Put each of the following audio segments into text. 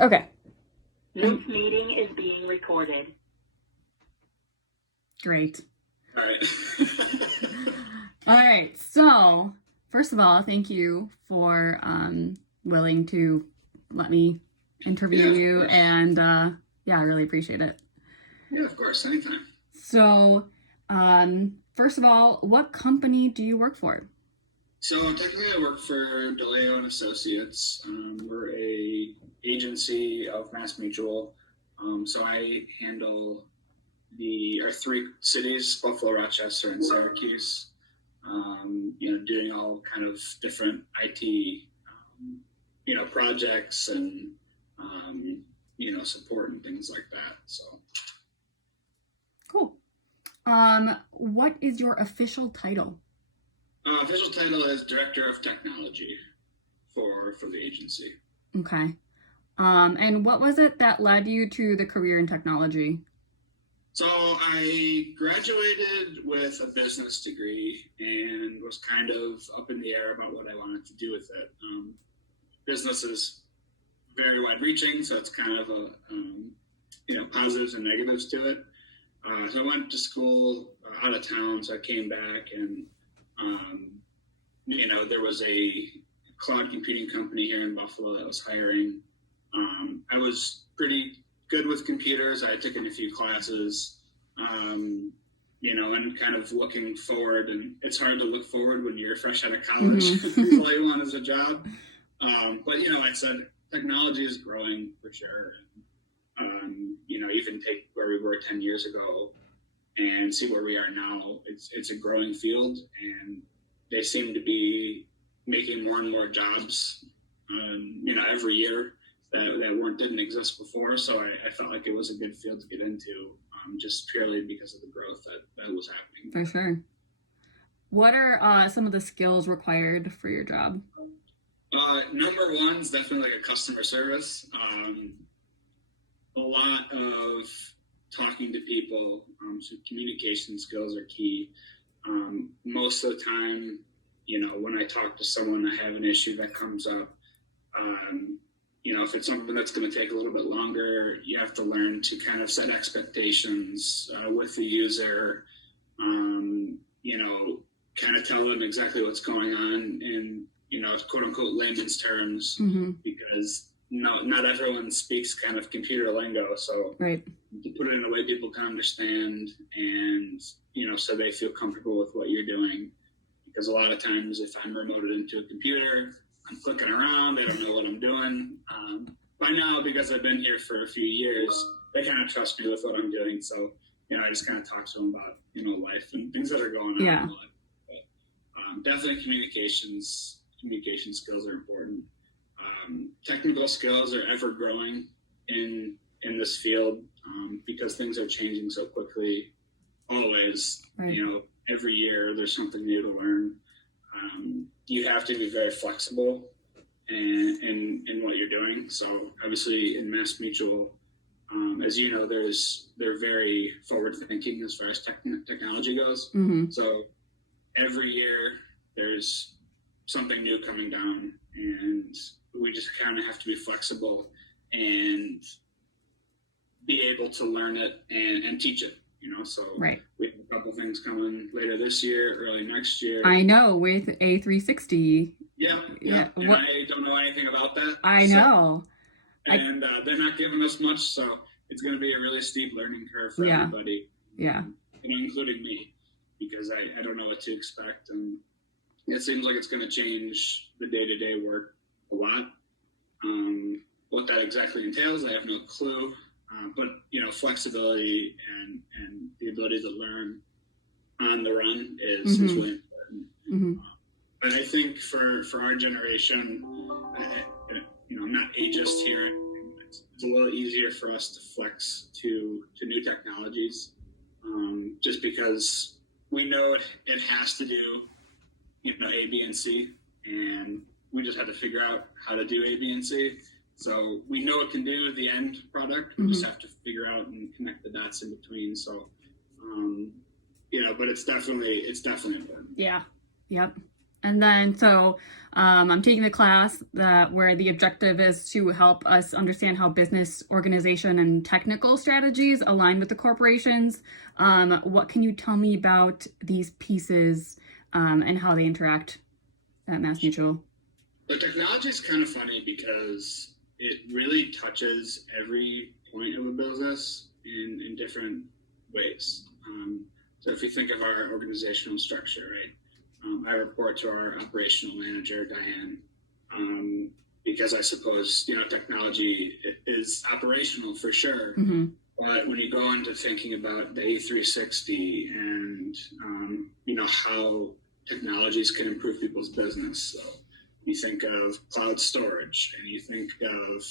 Okay. This meeting is being recorded. Great. All right. All right. So, first of all, thank you for willing to let me interview you. And I really appreciate it. Yeah, of course. Anytime. So, first of all, what company do you work for? So technically I work for DeLeo and Associates. We're a agency of MassMutual. So I handle our three cities, Buffalo, Rochester, and Syracuse. Doing all kind of different IT, projects and, support and things like that. So. Cool. What is your official title? Official title is Director of Technology for the agency. Okay. And what was it that led you to the career in technology? So I graduated with a business degree and was kind of up in the air about what I wanted to do with it. Business is very wide-reaching, so it's kind of a positives and negatives to it. So I went to school out of town, so I came back and there was a cloud computing company here in Buffalo that was hiring. I was pretty good with computers. I had taken a few classes, and kind of looking forward. And it's hard to look forward when you're fresh out of college. Mm-hmm. All you want is a job. But I said technology is growing for sure. And, even take where we were 10 years ago and see where we are now. It's a growing field, and they seem to be making more and more jobs, every year that didn't exist before. So I felt like it was a good field to get into, just purely because of the growth that was happening. For sure. What are some of the skills required for your job? Number one is definitely like a customer service. A lot of talking to people, so communication skills are key. Most of the time, when I talk to someone, I have an issue that comes up. If it's something that's going to take a little bit longer, you have to learn to kind of set expectations with the user, kind of tell them exactly what's going on in, quote unquote layman's terms, mm-hmm. because not everyone speaks kind of computer lingo. So right. You put it in a way people can understand and, so they feel comfortable with what you're doing. Because a lot of times if I'm remoted into a computer, I'm clicking around, I don't know what I'm doing. By now, because I've been here for a few years, they kind of trust me with what I'm doing. So, I just kind of talk to them about, life and things that are going on in life. But definitely communication skills are important. Technical skills are ever growing in this field because things are changing so quickly, always. Right. Every year there's something new to learn. You have to be very flexible in what you're doing. So obviously in MassMutual, as you know, they're very forward thinking as far as technology goes. Mm-hmm. So every year there's something new coming down, and we just kind of have to be flexible and be able to learn it and teach it. So right. We have a couple things coming later this year, early next year. I know, with A360. Yeah. And I don't know anything about that. I know. And they're not giving us much, so it's going to be a really steep learning curve for everybody. Yeah. Including me, because I don't know what to expect. And it seems like it's going to change the day-to-day work a lot. What that exactly entails, I have no clue. But flexibility and the ability to learn on the run is mm-hmm. is really important. Mm-hmm. But I think for our generation, I'm not ageist here. It's a little easier for us to flex to new technologies, just because we know it has to do, A, B, and C, and we just have to figure out how to do A, B, and C. So we know it can do the end product. We mm-hmm. just have to figure out and connect the dots in between. So, but it's definitely important. Yeah. Yep. And then, so I'm taking the class where the objective is to help us understand how business organization and technical strategies align with the corporations. What can you tell me about these pieces and how they interact at MassMutual? The technology is kind of funny because it really touches every point of a business in different ways. So if you think of our organizational structure, right? I report to our operational manager, Diane, because I suppose, technology is operational for sure. Mm-hmm. But when you go into thinking about the A360 and, how technologies can improve people's business. So you think of cloud storage and you think of,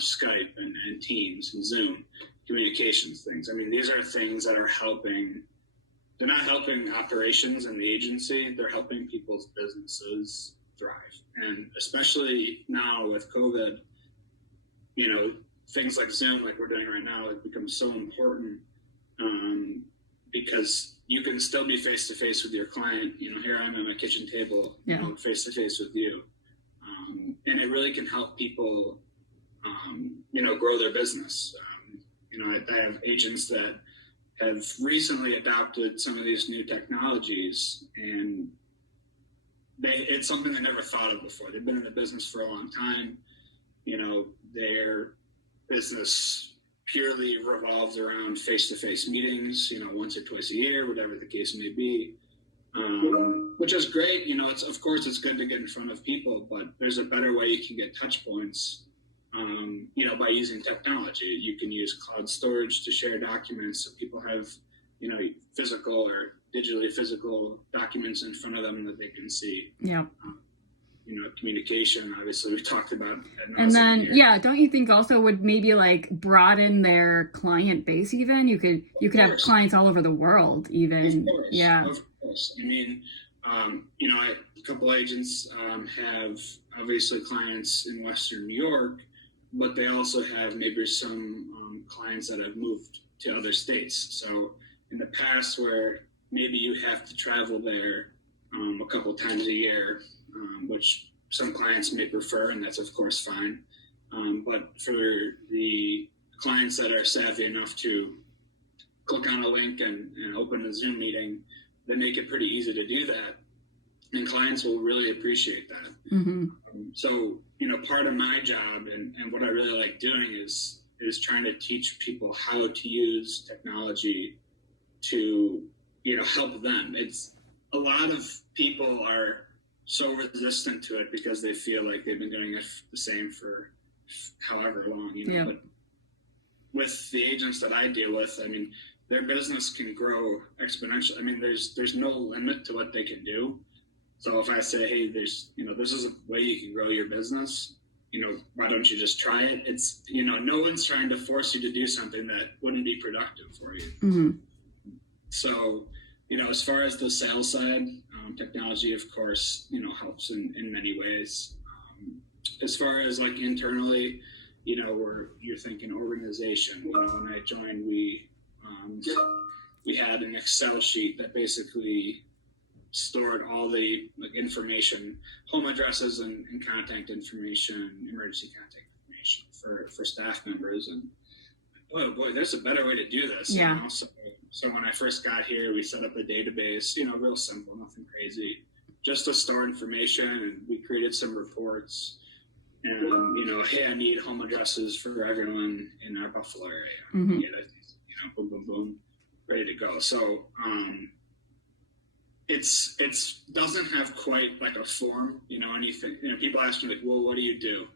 Skype and Teams and Zoom, communications things. I mean, these are things that are helping. They're not helping operations and the agency. They're helping people's businesses thrive. And especially now with COVID, things like Zoom, like we're doing right now, have become so important because you can still be face-to-face with your client. Here I am at my kitchen table, face-to-face with you. And it really can help people, grow their business. I have agents that have recently adopted some of these new technologies, and it's something they never thought of before. They've been in the business for a long time. Their business purely revolves around face-to-face meetings, once or twice a year, whatever the case may be, which is great. It's good to get in front of people, but there's a better way you can get touch points, by using technology. You can use cloud storage to share documents so people have, physical or digitally physical documents in front of them that they can see. Yeah. Communication, obviously we talked about. And then, don't you think also would maybe like broaden their client base even? You could have clients all over the world even. Of course. Yeah. Of course. I mean, a couple agents have obviously clients in Western New York, but they also have maybe some clients that have moved to other states. So in the past where maybe you have to travel there a couple times a year, which some clients may prefer, and that's of course fine. But for the clients that are savvy enough to click on a link and open a Zoom meeting, they make it pretty easy to do that. And clients will really appreciate that. Mm-hmm. So, part of my job and what I really like doing is trying to teach people how to use technology to, help them. It's a lot of people are so resistant to it because they feel like they've been doing it the same for however long, Yeah. But with the agents that I deal with, I mean, their business can grow exponentially. I mean, there's no limit to what they can do. So if I say, hey, this is a way you can grow your business, why don't you just try it? It's, no one's trying to force you to do something that wouldn't be productive for you. Mm-hmm. So, as far as the sales side, technology, of course, helps in many ways. As far as like internally, you're thinking organization. When I joined, we had an Excel sheet that basically stored all the information, home addresses and contact information, emergency contact information for staff members. And oh boy, there's a better way to do this. Yeah. So when I first got here, we set up a database, real simple, nothing crazy, just to store information. And we created some reports and, hey, I need home addresses for everyone in our Buffalo area. Mm-hmm. Boom, boom, boom, ready to go. So, it's doesn't have quite like a form, anything. People ask me like, well, what do you do?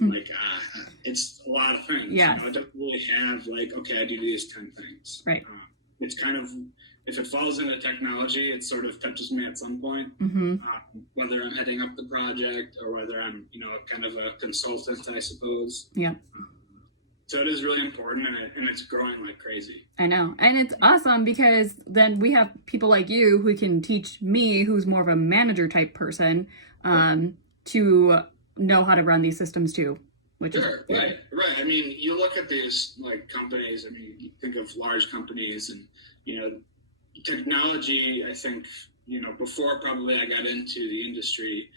Like, it's a lot of things. Yeah. It doesn't really have like, okay, I do these 10 things. Right. It's kind of, if it falls into technology, it sort of touches me at some point. Mm-hmm. Whether I'm heading up the project or whether I'm, kind of a consultant, I suppose. Yeah. So it is really important, and it's growing like crazy. I know. And it's awesome because then we have people like you who can teach me, who's more of a manager type person, to know how to run these systems too. Which sure, is right. I mean, you look at these like companies, I mean, you think of large companies and, technology, I think, before probably I got into the industry,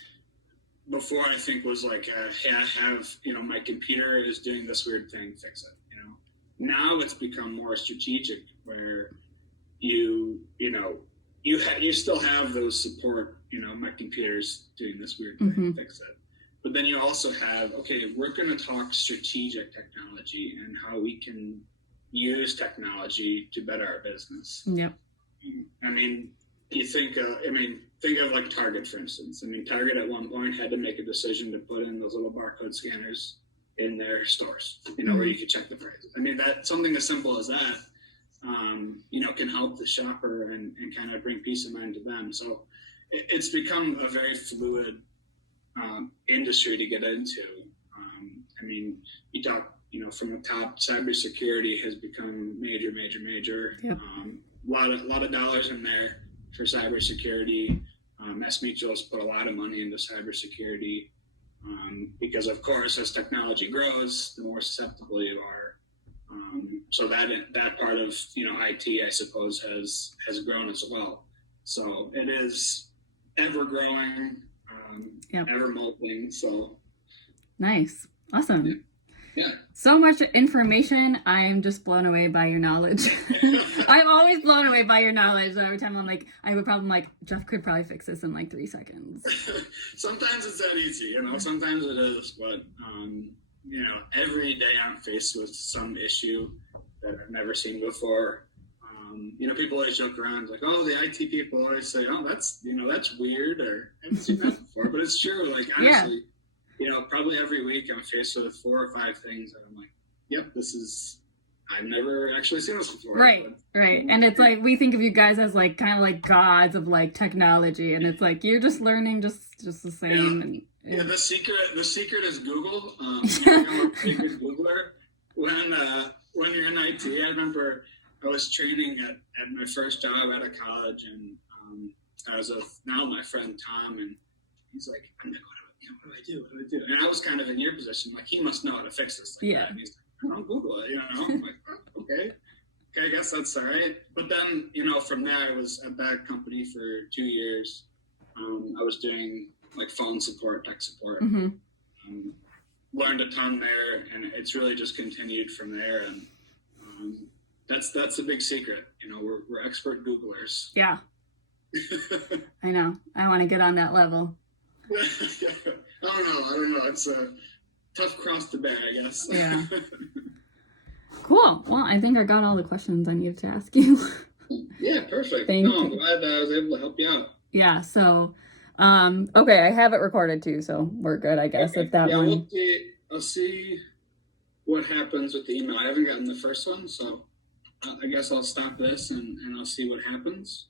before I think was like, hey, I have, my computer is doing this weird thing, fix it. Now it's become more strategic where you still have those support, my computer's doing this weird thing, fix it. But then you also have, okay, we're going to talk strategic technology and how we can use technology to better our business. Yep. I mean, think of like Target, for instance. I mean, Target at one point had to make a decision to put in those little barcode scanners in their stores, where you could check the price. I mean, that something as simple as that, can help the shopper and kind of bring peace of mind to them. So it's become a very fluid industry to get into. I mean, you talk, from the top, cybersecurity has become major. Yep. A lot of dollars in there for cybersecurity. Mass Mutual's put a lot of money into cybersecurity because, of course, as technology grows, the more susceptible you are. So that part of IT, I suppose, has grown as well. So it is ever growing, ever molding. So nice, awesome. Yeah. So much information. I'm just blown away by your knowledge. I'm always blown away by your knowledge. Every time I'm like, I have a problem, like, Jeff could probably fix this in like 3 seconds. Sometimes it's that easy, sometimes it is, but, every day I'm faced with some issue that I've never seen before. People always joke around like, oh, the IT people always say, oh, that's weird, or I haven't seen that before, but it's true. Like, honestly, probably every week I'm faced with 4 or 5 things that I'm like, yep, I've never actually seen this before. Right. And it's like, we think of you guys as like, kind of like gods of like technology. And it's like, you're just learning just the same. Yeah, the secret is Google. I'm a pretty good Googler. When you're in IT, I remember I was training at my first job out of college, and I was with now my friend Tom, and he's like, I'm like, what do I do? And I was kind of in your position, like, he must know how to fix this. Like that. And he's like, I'll Google it, I'm like, oh, okay, I guess that's all right. But then, from there, I was at that company for 2 years. I was doing like phone support, tech support. Learned a ton there, and it's really just continued from there. And that's a big secret. We're expert Googlers. Yeah. I know. I want to get on that level. I don't know. It's a tough cross to bear, I guess. Yeah. Cool. Well, I think I got all the questions I needed to ask you. Yeah, perfect. Thank you. I'm glad I was able to help you out. Yeah, so, okay, I have it recorded too, so we're good, I guess, if that one. I'll see what happens with the email. I haven't gotten the first one, so I guess I'll stop this and I'll see what happens.